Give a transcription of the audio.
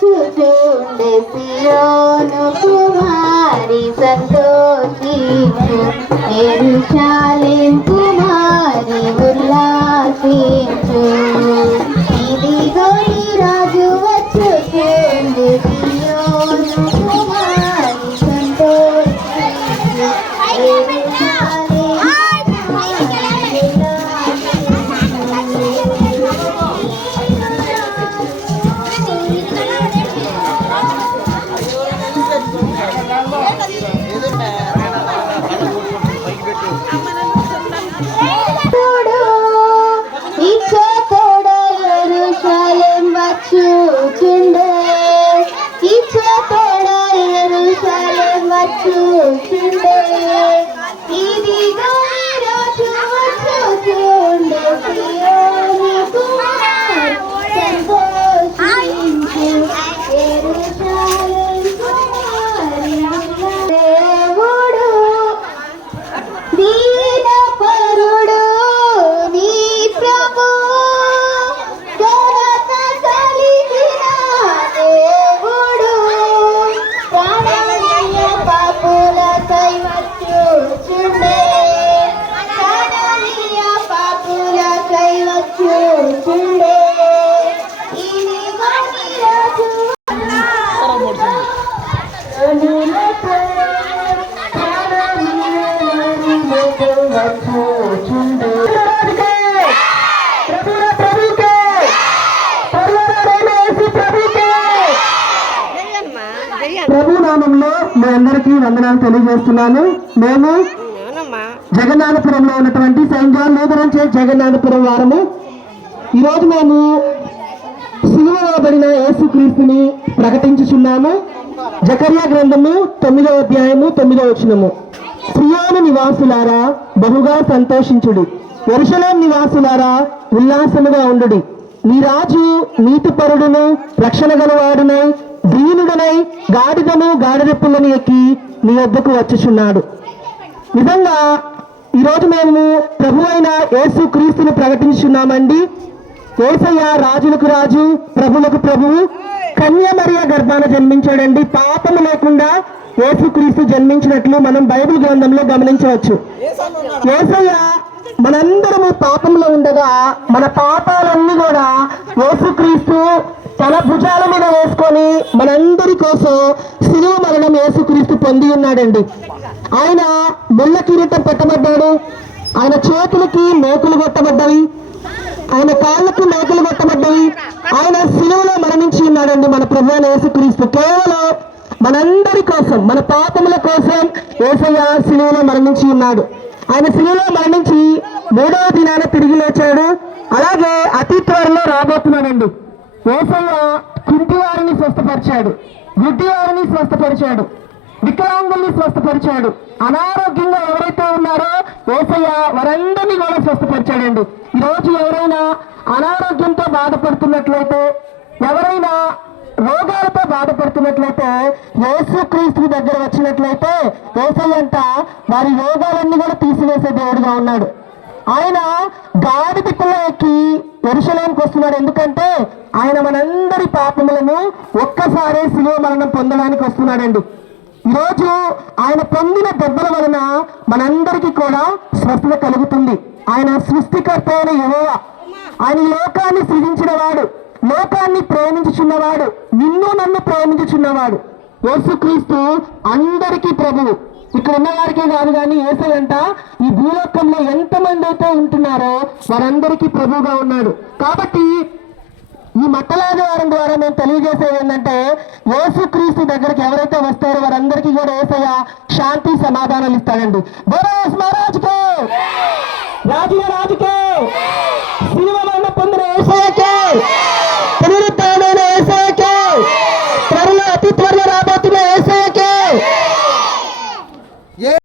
వచ్చుచుండే సియోను కుమారి సంతోషించు, యెరూషలేం కుమారి ఉల్లాసించు. ఇదిగో నీ రాజు వచ్చుచుండే సియోను కుమారి సంతోషించు, వచ్చుచుండే ఇచ్చతోడ యెరూషలేం వచ్చుచుండే. ఇదిగో నీ రాజు వచ్చుచుండే సియోను కుమారి సంతోషించు, యెరూషలేం కుమారి దేవుడు దీనపరుడు నీ ప్రభు ప్రభు నామంలో మీ అందరికీ వందనాలు తెలియజేస్తున్నాను. మేము జగన్నాథపురంలో ఉన్నటువంటి Saint John Lutheran church Jagannathapuram వారము. ఈరోజు మేము సిలువ వేయబడిన యేసుక్రీస్తుని ప్రకటించుచున్నాము. జకర్యా గ్రంథము 9వ అధ్యాయము 9వ వచనము. సియోను నివాసులారా బహుగా సంతోషించుడి, యెరూషలేం నివాసులారా ఉల్లాసముగా ఉండుడి. నీ రాజు నీతిపరుడును రక్షణ గలవాడునై దీనుడనై గాడిదను గాడిరెప్పులను ఎక్కి నీ వద్దకు వచ్చుచున్నాడు. నిజంగా ఈరోజు మేము ప్రభు అయిన యేసు క్రీస్తుని ప్రకటించున్నామండి. యేసయ్య రాజులకు రాజు ప్రభులకు ప్రభువు కన్య మరియ గర్భాన జన్మించాడండి. పాపము లేకుండా యేసుక్రీస్తు జన్మించినట్లు మనం బైబిల్ గ్రంథంలో గమనించవచ్చు. యేసయ్య మనందరము పాపంలో ఉండగా మన పాపాలన్నీ కూడా యేసుక్రీస్తు తన భుజాల మీద వేసుకొని మనందరి కోసం శిలువ మరణం యేసుక్రీస్తు పొంది ఉన్నాడండి. ఆయన ముళ్ళ కిరీటం పెట్టబడ్డాడు, ఆయన చేతులకి మేకులు కొట్టబడ్డవి, ఆయన కాళ్ళకి మేకులు కొట్టబడ్డవి. ఆయన శిలువలో మరణించి ఉన్నాడండి. మన ప్రభువైన యేసుక్రీస్తు కేవలం మనందరి కోసం, మన పాపముల కోసం యేసయ్య శిలువలో మరణించి ఉన్నాడు. ఆయన శిలువలో మరణించి 3వ దినాన తిరిగి లేచాడు. అలాగే అతి త్వరలో రాబోతున్నాడండి. యేసయ్య కుంటి వారిని స్వస్థపరిచాడు, గుడ్డి వారిని స్వస్థపరిచాడు, వికలాంగుల్ని స్వస్థపరిచాడు. అనారోగ్యంగా ఎవరైతే ఉన్నారో యేసయ్య వారందరినీ కూడా స్వస్థపరిచాడండి. ఈరోజు ఎవరైనా అనారోగ్యంతో బాధపడుతున్నట్లయితే, ఎవరైనా రోగాలతో బాధపడుతున్నట్లయితే యేసుక్రీస్తు దగ్గర వచ్చినట్లయితే యేసయ్య అంట వారి రోగాలన్నీ కూడా తీసివేసే దేవుడుగా ఉన్నాడు. ఆయన గాడిద పిల్ల ఎక్కి యెరూషలేంకి వస్తున్నాడు. ఎందుకంటే ఆయన మనందరి పాపములను ఒక్కసారి శిలువ మరణం పొందడానికి వస్తున్నాడండి. ఈరోజు ఆయన పొందిన దెబ్బల వలన మనందరికీ కూడా స్వస్థత కలుగుతుంది. ఆయన సృష్టికర్త అయిన యెహోవా, ఆయన లోకాన్ని సృజించిన వాడు, లోకాన్ని ప్రేమించుచున్నవాడు, నిన్ను నన్ను ప్రేమించుచున్నవాడు. యేసుక్రీస్తు అందరికీ ప్రభువు. ఇక్కడ ఉన్న వారికే కాదు కానీ యేసయ్య అంట ఈ భూలోకంలో ఎంతమంది అయితే ఉంటున్నారో వారందరికీ ప్రభువుగా ఉన్నాడు. కాబట్టి ఈ మట్టలాదివారం ద్వారా మేము తెలియజేసేది ఏంటంటే, యేసుక్రీస్తు దగ్గరికి ఎవరైతే వస్తారో వారందరికీ కూడా యేసయ్య శాంతి సమాధానాలు ఇస్తాడండి. బోలో మహారాజుకే, రాజుకే